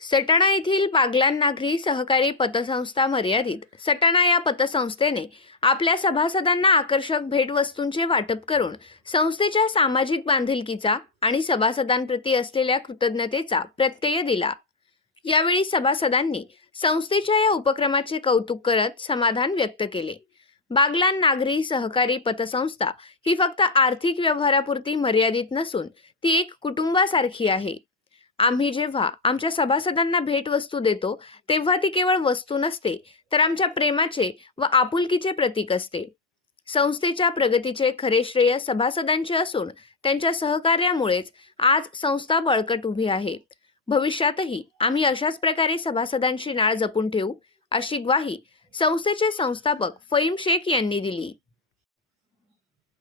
सटाणा येथील बागलान नागरी सहकारी पतसंस्था मर्यादित. सटाणा या पतसंस्थेने आपल्या सभासदांना आकर्षक भेटवस्तूंचे वाटप करून संस्थेच्या सामाजिक बांधिलकीचा आणि सभासदांप्रती असलेल्या कृतज्ञतेचा प्रत्यय दिला. यावेळी सभासदांनी संस्थेच्या या उपक्रमाचे कौतुक करत समाधान व्यक्त केले. बागलान नागरी सहकारी पतसंस्था ही फक्त आर्थिक व्यवहारापुरती मर्यादित नसून ती एक कुटुंबासारखी आहे. आम्ही जेव्हा आमच्या सभासदांना भेटवस्तू देतो तेव्हा ती केवळ वस्तू नसते तर आमच्या प्रेमाचे व आपुलकीचे प्रतीक असते. संस्थेच्या प्रगतीचे खरे श्रेय सभासदांचे असून त्यांच्या सहकार्यामुळेच आज संस्था बळकट उभी आहे. भविष्यातही आम्ही अशाच प्रकारे सभासदांची नाळ जपून ठेवू अशी ग्वाही संस्थेचे संस्थापक फईम शेख यांनी दिली.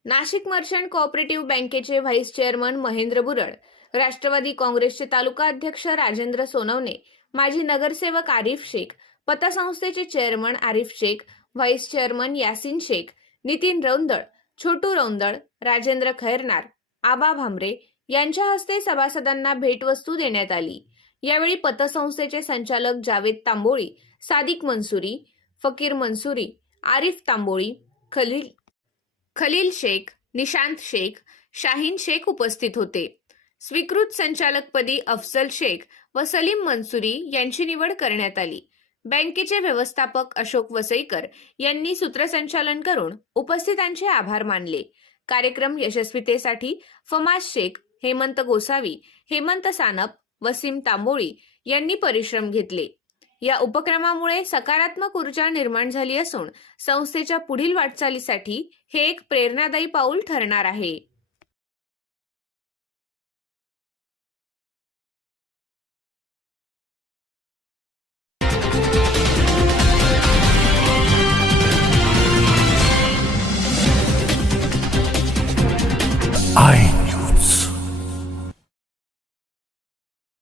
नाशिक मर्चंट कोऑपरेटिव्ह बँकेचे व्हाईस चेअरमन महेंद्र बुरड राष्ट्रवादी काँग्रेसचे तालुका अध्यक्ष राजेंद्र सोनवणे माजी नगरसेवक Arif Shaikh पतसंस्थेचे chairman Arif Shaikh vice chairman Yasin Shaikh Nitin Roundal Chhotu Roundal Rajendra Khairnar Aba Bhamre यांच्या हस्ते सभासदांना भेटवस्तू देण्यात आली. यावेळी पतसंस्थेचे संचालक जावेद तांबोळी सादिक मनसुरी फकीर मनसुरी आरिफ तांबोळी खलील खलील शेख निशांत शेख शाहीन शेख उपस्थित होते. स्वीकृत संचालकपदी अफजल शेख व सलीम मनसुरी यांची निवड करण्यात आली. बँकेचे व्यवस्थापक अशोक वसईकर यांनी सूत्रसंचालन करून उपस्थितांचे आभार मानले. कार्यक्रम यशस्वीतेसाठी फमाज शेख हेमंत गोसावी हेमंत सानप वसीम तांबोळी यांनी परिश्रम घेतले. या उपक्रमामुळे सकारात्मक ऊर्जा निर्माण झाली असून संस्थेच्या पुढील वाटचालीसाठी हे एक प्रेरणादायी पाऊल ठरणार आहे. ein.